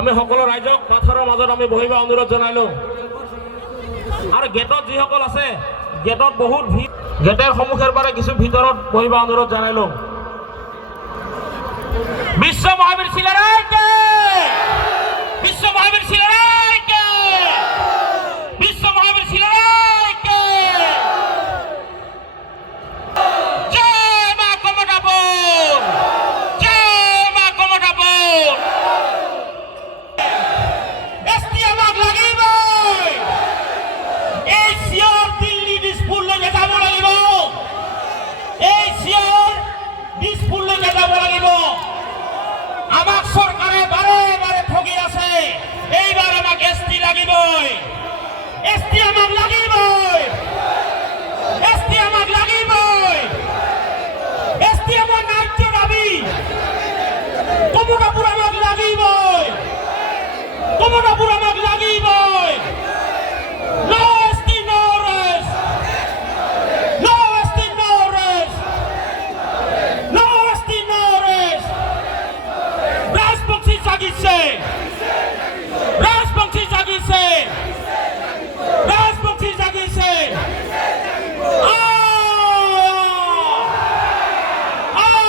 আমি সকলো ৰাইজক পথাৰৰ মাজত আমি বহিব অনুৰোধ জনাইলোঁ আৰু গেটত যিসকল আছে, গেটত বহুত ভিৰ গেটৰ সন্মুখৰ পৰা কিছু ভিতৰত বহিব অনুৰোধ জনাইলোঁ বিশ্ব মহাবীর শিলারাইকে লাগিব আমাক চৰকাৰে বাৰে বাৰে ঠগি আছে। এইবাৰ আমাক এছ টি লাগিবই। এছ টি আমাক লাগিবই। এছ টি আমাক লাগিবই। এছ টি আমাৰ ন্যায্য দাবি। কমলাপুৰ আমাক লাগিবই। Tuesday. Last month, Tuesday.